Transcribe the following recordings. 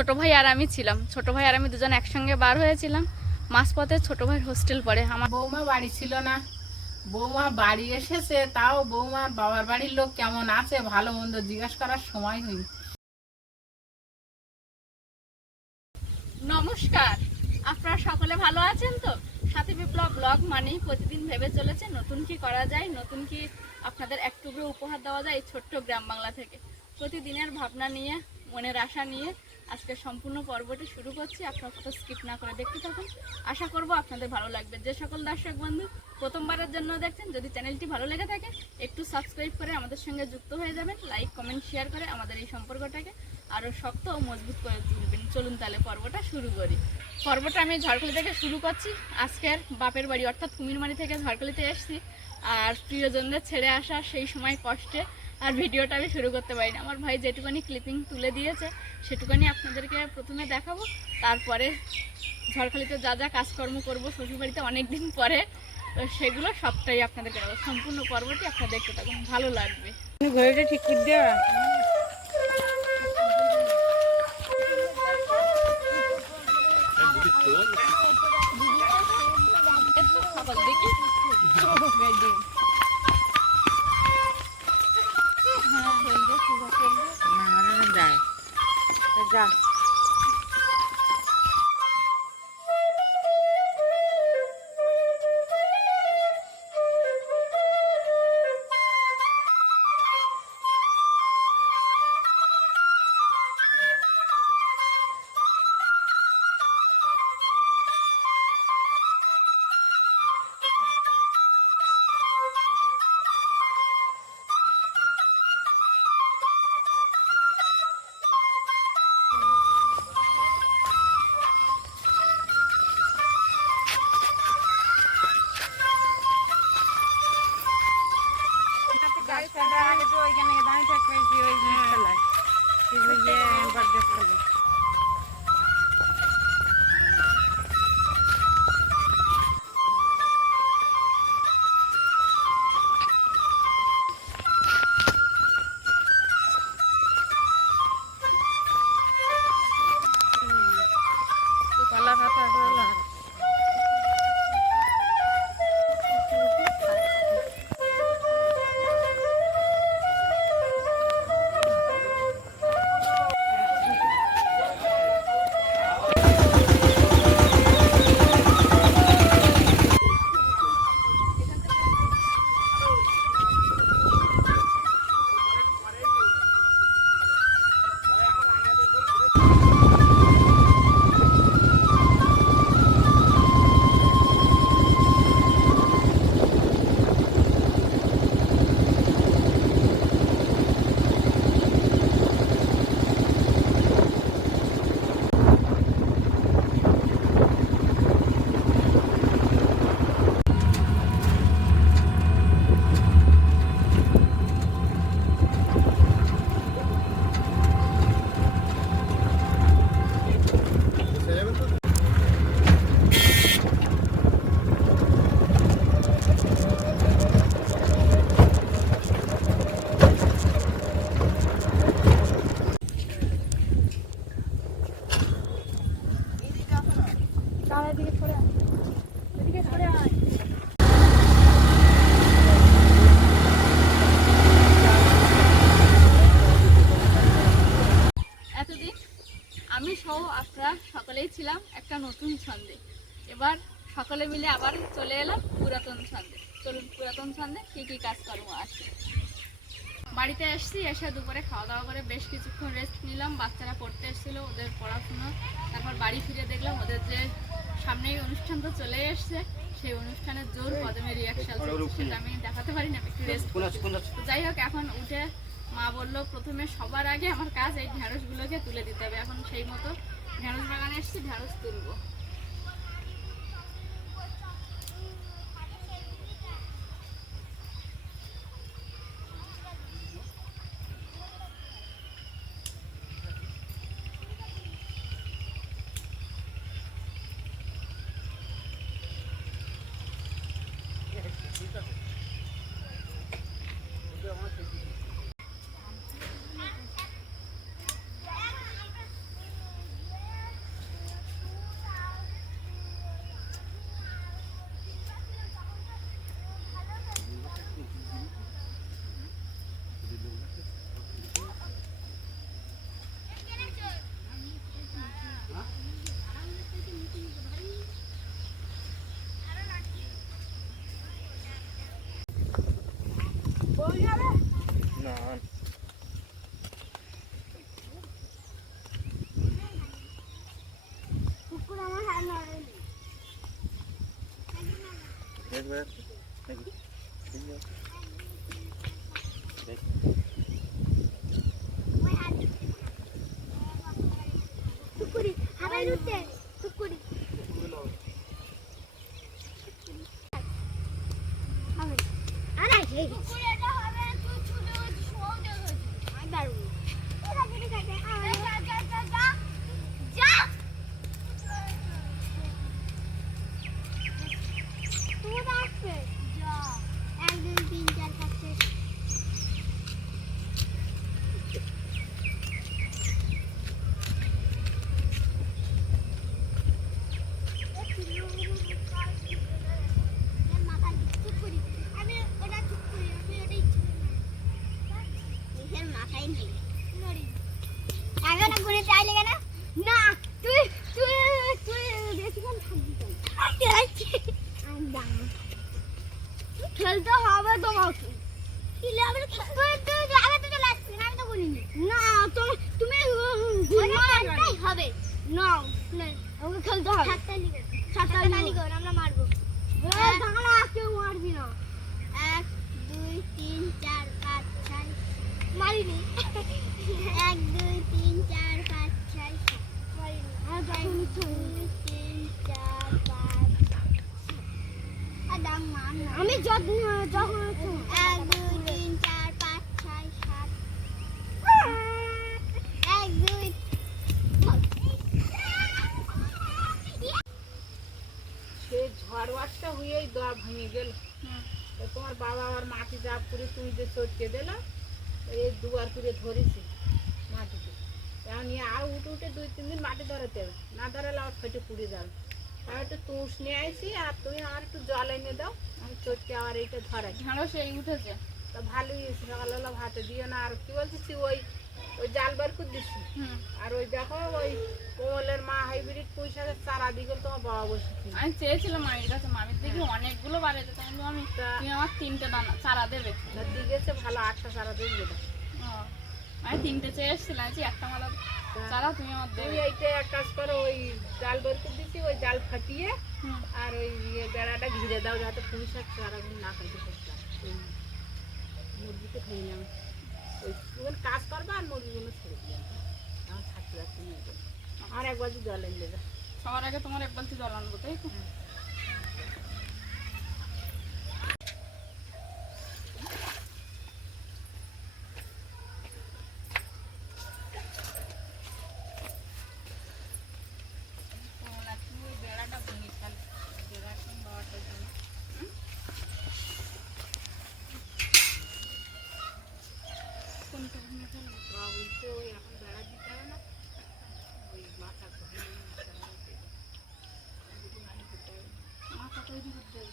ছোট ভাই আর আমি ছিলাম। ছোট ভাই আর আমি দুজন একসঙ্গে বার হয়েছিলাম। মাঝপথে ছোট ভাইয়ের হোস্টেল পড়ে। আমার বৌমা বাড়ি ছিল না, বৌমা বাড়ি এসেছে, তাও বৌমার বাবার বাড়ির লোক কেমন আছে ভালো মন্দ জিজ্ঞাসা করার সময় হয়নি। নমস্কার, আপনারা সকলে ভালো আছেন তো? সাথী বিপ্লব ব্লগ মানেই প্রতিদিন ভেবে চলেছে নতুন কি করা যায়, নতুন কি আপনাদের একটুকু উপহার দেওয়া যায় এই ছোট্ট গ্রাম বাংলা থেকে। প্রতিদিনের ভাবনা নিয়ে, মনের আশা নিয়ে আজকে সম্পূর্ণ পর্বটি শুরু করছি। আপনারা কত স্কিপ না করে দেখতে থাকুন, আশা করব আপনাদের ভালো লাগবে। যে সকল দর্শক বন্ধু প্রথমবারের জন্য দেখছেন, যদি চ্যানেলটি ভালো লেগে থাকে একটু সাবস্ক্রাইব করে আমাদের সঙ্গে যুক্ত হয়ে যাবেন। লাইক কমেন্ট শেয়ার করে আমাদের এই সম্পর্কটাকে আরও শক্ত ও মজবুত করে তুলবেন। চলুন তাহলে পর্বটা শুরু করি। পর্বটা আমি ঝড়খালি থেকে শুরু করছি। আজকের বাপের বাড়ি অর্থাৎ কুমিরমারি থেকে ঝড়খালিতে এসেছি। আর প্রিয়জনদের ছেড়ে আসা সেই সময় কষ্টে আর ভিডিওটা আমি শুরু করতে পারিনি। আমার ভাই যেটুকানি ক্লিপিং তুলে দিয়েছে সেটুকানি আপনাদেরকে প্রথমে দেখাবো, তারপরে ঝড়খালিতে যা যা কাজকর্ম করবো শ্বশুরবাড়িতে অনেক দিন পরে, তো সেগুলো সবটাই আপনাদেরকে দেখাবো। সম্পূর্ণ পর্বটি আপনারা দেখতে থাকুন, ভালো লাগবে। ঘড়িটা ঠিক করে দেওয়া যা আগে তো ওইখানে দাঁড়িয়ে থাকবে ওই খেলায় বরগাছ খেলে কলা খাতা কলা এতদিন আমি সহ আপনারা সকলেই ছিলাম একটা নতুন ছন্দে। এবার সকলে মিলে আবার চলে এলাম পুরাতন ছন্দে। চলুন পুরাতন ছন্দে কী কী কাজকর্ম আছে। বাড়িতে এসেছি, এসে দুপুরে খাওয়া দাওয়া করে বেশ কিছুক্ষণ রেস্ট নিলাম। বাচ্চারা পড়তে এসেছিলো, ওদের পড়াশুনো। তারপর বাড়ি ফিরে দেখলাম ওদের যে সামনেই অনুষ্ঠান তো চলে এসছে, সেই অনুষ্ঠানের জোর কদমে রিয়াকশন সেটা আমি দেখাতে পারি না, একটু রেস্ট। যাই হোক, এখন উঠে মা বললো প্রথমে সবার আগে আমার কাজ এই ঢ্যাঁড়সগুলোকে তুলে দিতে হবে। এখন সেই মতো ঢ্যাঁড়স বাগানে এসেছি, ঢ্যাঁড়স তুলবো। টুকুরি হারাই উঠতে টুকুরি হবে আরে এই টুকুরি এটা হবে তুই ছুটে গেছিস সহজে গেছিস আমি পারবো এটা কেটে কাটে যা যা যা যা যা তুই আসবে যা 1 2 3 4 5 6 খেলতে হবে তোমাকে না তুমি হবে না আমাকে খেলতে হবে আমরা মারবো কেউ মারবি না 1 2 3 4 5 6 মারিনি 1 2 3 4 5 6 মারিনি 1 2 3 4 5 আদাম মান আমি যখন 1 2 3 4 5 6 7 1 2 সেই ঝড় বাজটা হয়েই দোয়া ভেঙে গেল। তো তোমার বাবা আবার মাটি জাপ করে তুমি যে চটকে দিলা এই দুবার করে ধরেছি মাটিতে এখন নিয়ে আর উঠে উঠে 2-3 দিন মাটি ধরাতে হবে, না ধরালে আবার ফেটে পুড়ে যাবে। আমি একটু তুষ নিয়ে আসি আর তুমি আমার একটু জল এনে দাও, আমি চটকে আবার এইটা ধরাই। ঢেঁড়স এই উঠেছে। তা ভালোই হয়েছে, সকালবেলা ভাতে দিও না। আর কি বলতেছি ওই ওই জাল বার করে দিচ্ছি। আর ওই দেখো ওই কোমলের মা হাইব্রিড পুঁইশাকের চারা দিকে তোমার বাবা বসেছি। আমি চেয়েছিলাম মামির কাছে, মামির দিকে অনেকগুলো বাড়িতে, কিন্তু আমি তুমি আমার 3টে দানা চারা দেবে। দিয়েছে ভালো 8টা চারা দিয়ে দেবে। আমি 3টে চেয়ে এসেছিলাম, আমি একটা মালা চারা তুমি আমার তুমি দেবে। এইটা এক কাজ করো, ওই জাল বের করে দিচ্ছি, ওই জাল ফাটিয়ে আর ওই বেড়াটা ঘিরে দাও যাতে পুঁইশাক চারাগুলো না খাইতে পারতাম। ওই মুরগিতে খেয়ে নেবে, ওই তুমি কাজ করবা আর মুরগিগুলো ছেড়ে দিয়ে আমার থাকতে যাচ্ছে নিয়ে যাবে। আর এক বাজি জল এনে দেবে। সবার আগে তোমার 1 বালতি জল আনবো, তাই তো? বেড়াটা ভেঙে ফেল, বেড়াটা বাবাটার জন্য। কোনটা ভেঙে ফেলবো? বাবা বলছে ওই এখন বেড়া দিতে হবে না, ওই মাথা মাথা তৈরি করতে হবে।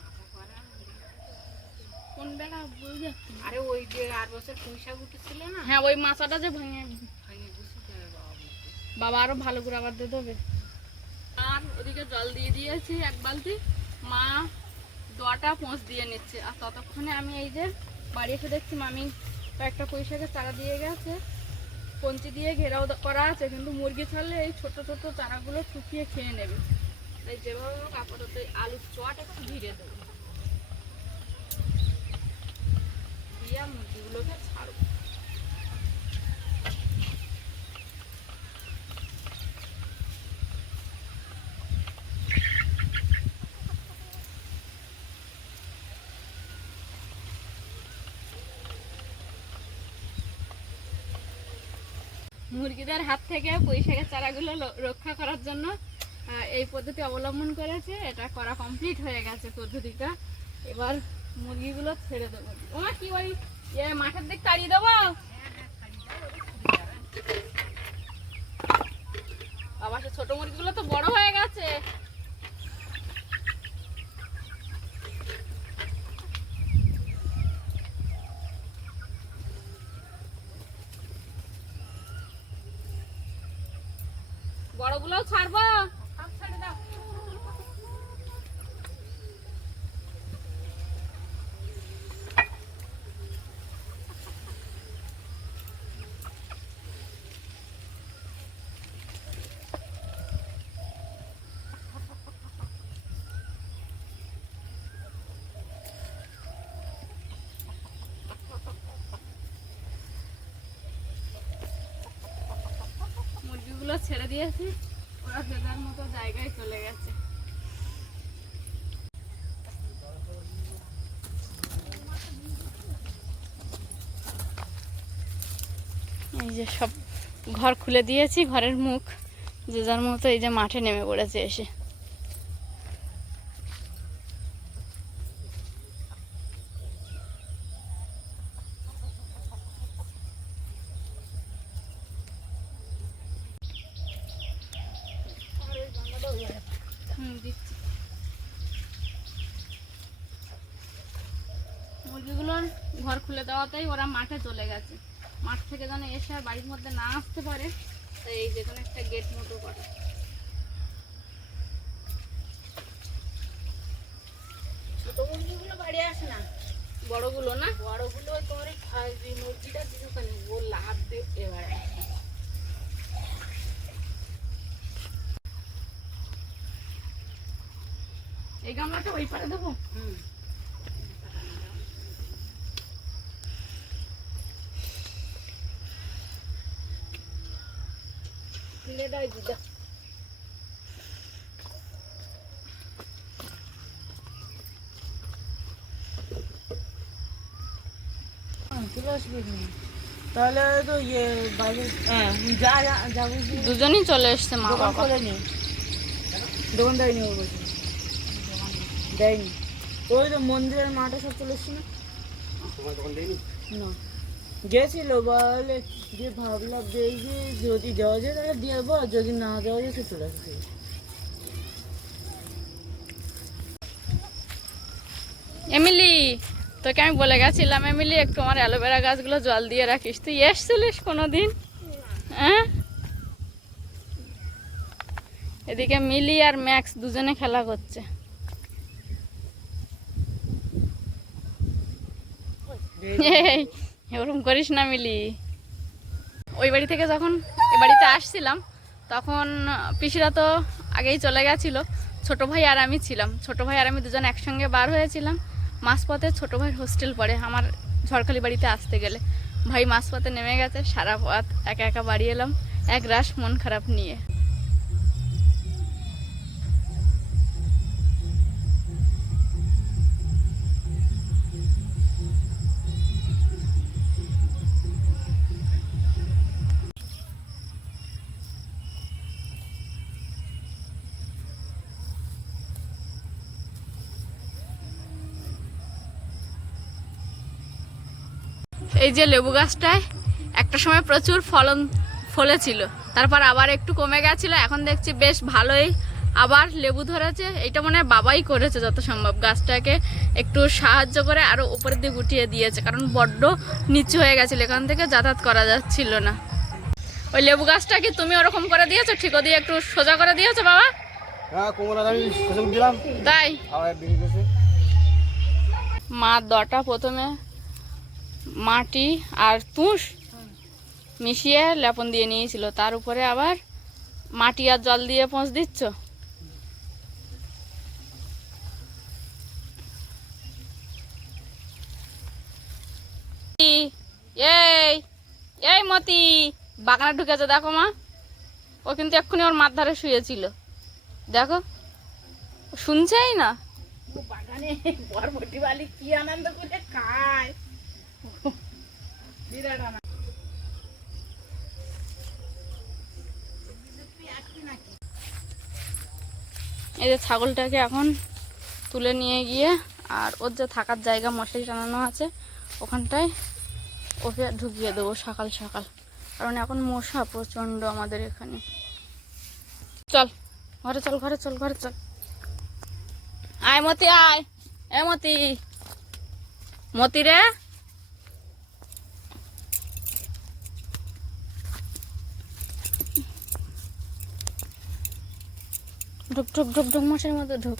মাথা করা কোন বেড়া বুঝে? আরে ওই যে 8 বছর পুঁইশাক উঠেছিল না, হ্যাঁ, ওই মাথাটা যে ভেঙে ভেঙে গুছিয়ে দেবে বাবা বলছে। বাবা আরো ভালো করে আবার দিতে হবে। আর ওদিকে জল দিয়ে দিয়েছি 1 বালতি, মা দোয়াটা পোঁছ দিয়ে নিচ্ছে। আর ততক্ষণে আমি এই যে বাড়ি এসে দেখছি মামি কয়েকটা পুঁইশাকের চারা দিয়ে গেছে, কঞ্চি দিয়ে ঘেরাও করা আছে, কিন্তু মুরগি ছাড়লে এই ছোট ছোট চারাগুলো শুকিয়ে খেয়ে নেবে। তাই যেভাবে হোক আপাতত এই আলুর চোয়াটা একটু ঘিরে দেবো, দিয়ে মুরগিগুলোকে ছাড়বো। মুরগিদের হাত থেকে পুঁইশাকের চারাগুলো রক্ষা করার জন্য এই পদ্ধতি অবলম্বন করেছে। এটা করা কমপ্লিট হয়ে গেছে পদ্ধতিটা। এবার মুরগিগুলো ছেড়ে দেবো। ওমা কি ওই মাঠের দিক তাড়িয়ে দেবো? বাবা, সে ছোট মুরগিগুলো তো বড় হয়ে গেছে। বড়গুলোও ছাড়বো। ছেড়ে দাও। মুরগিগুলো ছেড়ে দিয়েছি, ওরা যে যার মতো জায়গায় চলে গেছে। এই যে সব ঘর খুলে দিয়েছি, ঘরের মুখ যে যার মতো এই যে মাঠে নেমে পড়েছে এসে। দিচ্ছি। মুরগিগুলোর ঘর খুলে দেওয়াতেই ওরা মাঠে চলে গেছে। মাঠ থেকে যেন এসে আর বাড়ির মধ্যে না আসতে পারে, তাই এই যেখানে একটা গেট মতো করা। ছোট মুরগিগুলো বাড়ি আসে না, বড়গুলো না, বড়গুলো ওই তোমার এই মুরগিটা দিদুখানি ও লাভ দিয়ে এবারে এই গামলাটা ওই পারে দেবো। তুলে দেয় দিদা। তাহলে তো ইয়ে বাইরে যা যা যা বুঝি দুজনই চলে এসছে মা দোকান বাবা। খোলে নি, দোকান দেয়নি ও বলছে, দেয়নি। ওই তো মন্দিরের মাঠে সব চলে এসছি না, না গেছিল বলে যে ভাবলাম দেখি যদি যাওয়া যায় তাহলে দিয়ে দেবো, আর যদি না যাওয়া যায় তো চলে আসবে। এমিলি, তোকে আমি বলে গেছিলাম এমিলি একটু আমার অ্যালোভেরা গাছগুলো জল দিয়ে রাখিস। তুই এসছিলিস কোনোদিন? হ্যাঁ, এদিকে মিলি আর ম্যাক্স দুজনে খেলা করছে। এই, এরকম করিস না মিলি। ওই বাড়ি থেকে যখন এ বাড়িতে আসছিলাম তখন পিসিরা তো আগেই চলে গেছিলো, ছোট ভাই আর আমি ছিলাম। ছোট ভাই আর আমি দুজন একসঙ্গে বার হয়েছিলাম। মাঝপথে ছোট ভাইয়ের হোস্টেল পড়ে আমার ঝড়খালি বাড়িতে আসতে গেলে। ভাই মাঝপথে নেমে গেছে, সারা পথ একা একা বাড়ি এলাম এক রাশ মন খারাপ নিয়ে। এই যে লেবু গাছটায় একটা সময় প্রচুর ফলেছিল, তারপর আবার একটু কমে গেছিল, এখন দেখছি বেশ ভালোই আবার লেবু ধরেছে। এটা মনে হয় বাবাই করেছে যত সম্ভব, গাছটাকে একটু সাহায্য করে আরো উপরের দিকে উঠিয়ে দিয়েছে, কারণ বড্ড নিচু হয়ে গেছিল, এখান থেকে যাতায়াত করা যাচ্ছিল না। ওই লেবু গাছটা কি তুমি ওরকম করে দিয়েছো, ঠিকও দিয়ে একটু সোজা করে দিয়েছো বাবা? তাই মা দটা প্রথমে মাটি আর তুষ মিশিয়ে লেপন দিয়ে নিয়েছিল, তার উপরে আবার মাটি আর জল দিয়ে পোঁছ দিচ্ছ। এই এই মতি বাগানে ঢুকেছে দেখো মা, ও কিন্তু এক্ষুনি ওর মার ধারে শুয়েছিল, দেখো শুনছেই না। বাগানে বরবটি বালি কি আনন্দ করে খায়, বিরাট আনন্দ। এই যে ছাগলটাকে এখন তুলে নিয়ে গিয়ে আর ওর যে থাকার জায়গা মশারি টানানো আছে ওখানটায় ওকে ঢুকিয়ে দেবো সকাল সকাল, কারণ এখন মশা প্রচণ্ড আমাদের এখানে। চল ঘরে চল, ঘরে চল, ঘরে চল। আয় মতি, আয় এ মতি, মতি রে, ঢুক ঢুক ঢুক ঢুক, মশারির মধ্যে ঢুক।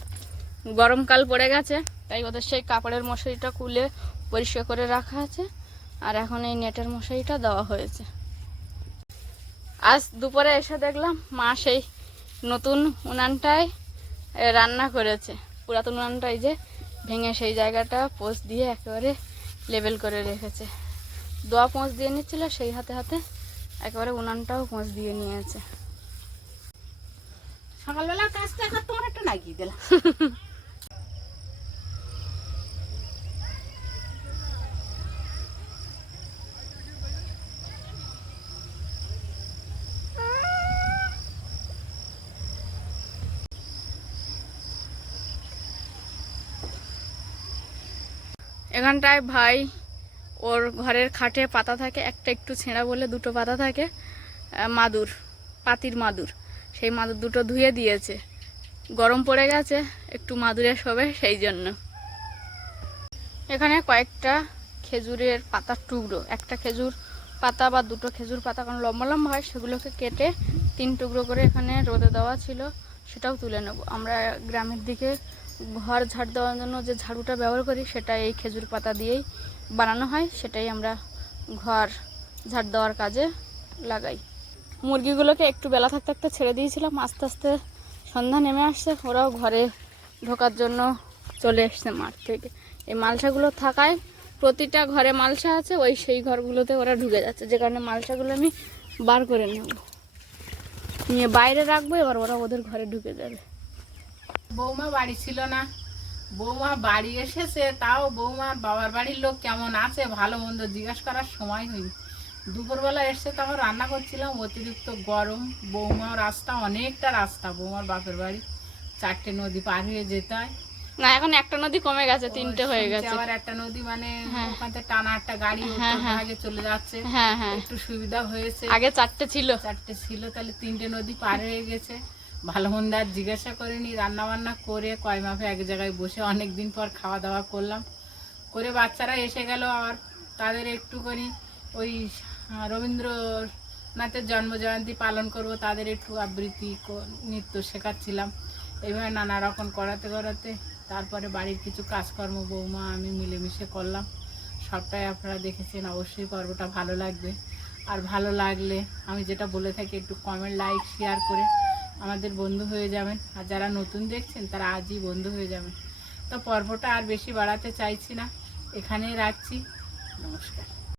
গরমকাল পড়ে গেছে তাই ওদের সেই কাপড়ের মশারিটা খুলে পরিষ্কার করে রাখা আছে, আর এখন এই নেটের মশারিটা দেওয়া হয়েছে। আজ দুপুরে এসে দেখলাম মা সেই নতুন উনানটায় রান্না করেছে। পুরাতন উনানটাই যে ভেঙে সেই জায়গাটা পোঁছ দিয়ে একেবারে লেবেল করে রেখেছে। দোয়া পোঁছ দিয়ে নিচ্ছিল, সেই হাতে হাতে একেবারে উনানটাও পোঁছ দিয়ে নিয়েছে। সকালবেলা কাজটা এখন তোমার একটা লাগিয়ে দিলাম। এখানটায় ভাই ওর ঘরের খাটে পাতা থাকে, একটা একটু ছেঁড়া বলে দুটো পাতা থাকে, মাদুর, পাতির মাদুর, সেই মাদুর দুটো ধুয়ে দিয়েছে। গরম পড়ে গেছে, একটু মাদুরে শোবে সেই জন্য। এখানে কয়েকটা খেজুরের পাতার টুকরো, একটা খেজুর পাতা বা দুটো খেজুর পাতা কারণ লম্বা লম্বা হয়, সেগুলোকে কেটে 3 টুকরো করে এখানে রোদে দেওয়া ছিল, সেটাও তুলে নেব। আমরা গ্রামের দিকে ঘর ঝাড় দেওয়ার জন্য যে ঝাড়ুটা ব্যবহার করি সেটা এই খেজুর পাতা দিয়েই বানানো হয়, সেটাই আমরা ঘর ঝাড় দেওয়ার কাজে লাগাই। মুরগিগুলোকে একটু বেলা থাকতে থাকতে ছেড়ে দিয়েছিলাম, আস্তে আস্তে সন্ধ্যা নেমে আসছে, ওরাও ঘরে ঢোকার জন্য চলে এসছে মাঠ থেকে। এই মালসাগুলো থাকায় প্রতিটা ঘরে মালসা আছে, ওই সেই ঘরগুলোতে ওরা ঢুকে যাচ্ছে, যে কারণে মালসাগুলো আমি বার করে নেব, নিয়ে বাইরে রাখবো, এবার ওরা ওদের ঘরে ঢুকে যাবে। বৌমা বাড়ি ছিল না, বৌমা বাড়ি এসেছে, তাও বৌমার বাবার বাড়ির লোক কেমন আছে ভালো মন্দ জিজ্ঞেস করার সময় হয়নি। দুপুরবেলা এসে তখন রান্না করছিলাম, অতিরিক্ত গরম। বৌমার রাস্তা অনেকটা রাস্তা, বৌমার বাপের বাড়ি 4টে নদী পার হয়ে যেতে হয়। না, এখন একটা নদী কমে গেছে, 3টে হয়ে গেছে। আবার একটা নদী মানে ওখান থেকে টানা একটা গাড়ি আগে চলে যাচ্ছে, হ্যাঁ হ্যাঁ, একটু সুবিধা হয়েছে। আগে 4টে ছিল, 4টে ছিল, তাহলে 3টে নদী পার হয়ে গেছে। ভালো মন্দ আর জিজ্ঞাসা করিনি, রান্না বান্না করে কয় মাপে এক জায়গায় বসে অনেকদিন পর খাওয়া দাওয়া করলাম, করে বাচ্চারা এসে গেল। আবার তাদের একটুখানি ওই রবীন্দ্রনাথের জন্মজয়ন্তী পালন করব, তাদের একটু আবৃত্তি নৃত্য শেখাচ্ছিলাম। এইভাবে নানা রকম করাতে করাতে তারপরে বাড়ির কিছু কাজকর্ম বৌমা আমি মিলেমিশে করলাম। সবটাই আপনারা দেখেছেন, অবশ্যই পর্বটা ভালো লাগবে। আর ভালো লাগলে আমি যেটা বলে থাকি, একটু কমেন্ট, লাইক, শেয়ার করে আমাদের বন্ধু হয়ে যাবেন। আর যারা নতুন দেখছেন তারা আজই বন্ধু হয়ে যাবেন। তো পর্বটা আর বেশি বাড়াতে চাইছি না, এখানেই রাখছি। নমস্কার।